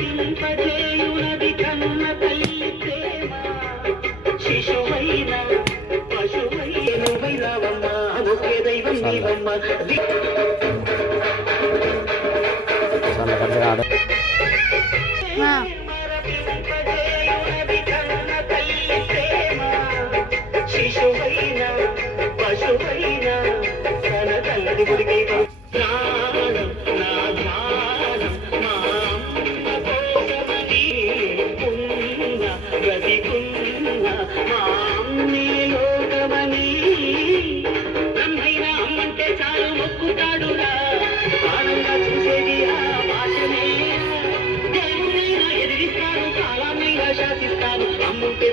మరపింపజేయునది కన్న తల్లి ప్రేమ శిశువైన పశువైన వైరావమ్మ ఒకే దైవం నీవమ్మ మరపింపజేయునది కన్న తల్లి ప్రేమ శిశువైన పశువైన తన తల్లి గుడికి ప్రాణం నా ధ్యానం మా అమ్మ కోసమని ఉన్న బ్రతికున్న మా అమ్మే లోకమని బ్రహ్మైన అమ్మంటే చాలు మొక్కుతాడురా ఆనంగా చూసేది ఆ భాషనే దేవుడైనా ఎదిరిస్తాను కాలాన్నైనా శాసిస్తాను అమ్ముంటే